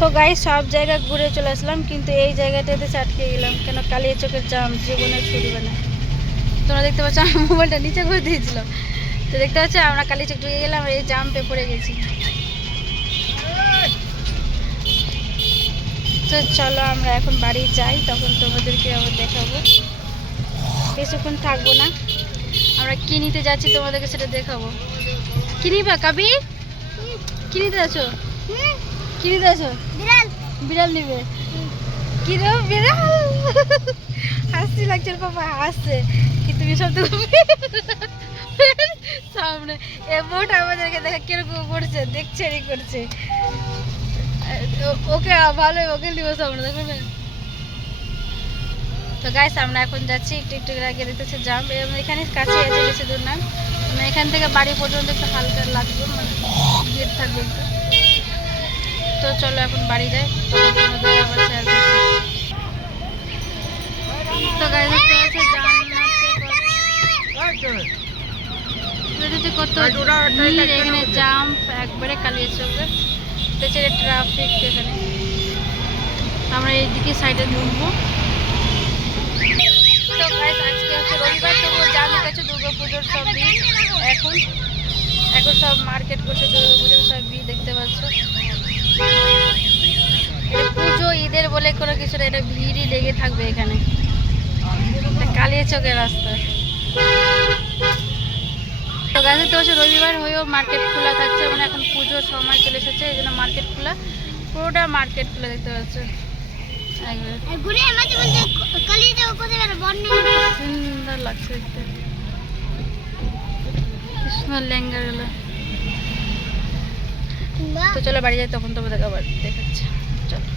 তো গাইস সব জায়গা ঘুরে চলে আসলাম, কিন্তু এই জায়গাটাতে আটকে গেলাম কেন, কালিয়াচকের জাম জীবনে ছুটবে না। তোমরা দেখতে পাচ্ছ আমার মোবাইলটা নিচে করে দিয়েছিলাম, তো দেখতে পাচ্ছ আমরা কালিয়াচক ঢুকে গেলাম, এই জাম্পে পড়ে গেছি। তো চলো আমরা এখন বাড়ি যাই, তখন তোমাদেরকে আবার দেখাবো। বেশিক্ষণ থাকবো না, আমরা কি নিতে যাচ্ছি তোমাদেরকে সেটা দেখাবো। কি নিবা কাবি? কি নিতে আছো? কি নিতে আছো? বিড়াল। বিড়াল নিবে? কি রে বিড়াল? হাসি লাগছে, পাপা হাসছে, কিন্তু বিশাল তো সামনে এমন আমাদেরকে দেখা কিরকম করছে, দেখছে রে করছে। ওকে ভালো, ওকে নিব সামনে, দেখো না। তো গাইস আমরা এখন যাচ্ছি, একটু একটু আগে দেখতেছি জাম, এখানে কাছে আছে, বেশি দূর না। মানে এখান থেকে বাড়ি পর্যন্ত একটু হালকা লাগবে, মানে ভিড় থাকবে একটু। তো চলো এখন বাড়ি যাই, তখন তোমাদের আবার শেয়ার করছি। তো গাইস দেখতে পাচ্ছ কত ভিড়, এখানে জাম একবারে কালিয়াচকে, পেছনে ট্রাফিক। এখানে আমরা এইদিকে সাইডে ঢুকবো। তো গাইস আজকে হচ্ছে রবিবার, তবুও জামে কাছে দুর্গাপুজোর সব ভিড়। এখন এখন সব মার্কেট করছে, দুর্গাপুজোর সব ভিড় দেখতে পাচ্ছ। পুজো ঈদের বলে কোনো কিছু না, এটা ভিড়ই লেগে থাকবে এখানে, কালিয়াচকের রাস্তায়। তো গাছে তো হচ্ছে রবিবার হয়েও মার্কেট খোলা থাকছে, মানে এখন পুজোর সময় চলে এসেছে, এই জন্য মার্কেট খোলা, পুরোটা মার্কেট খোলা দেখতে পাচ্ছ। সুন্দর লাগছে দেখতে, সুন্দর লেহেঙ্গা গুলো। তো চলো বাড়ি যাই, তখন তোমাদের আবার দেখাচ্ছে, চলো।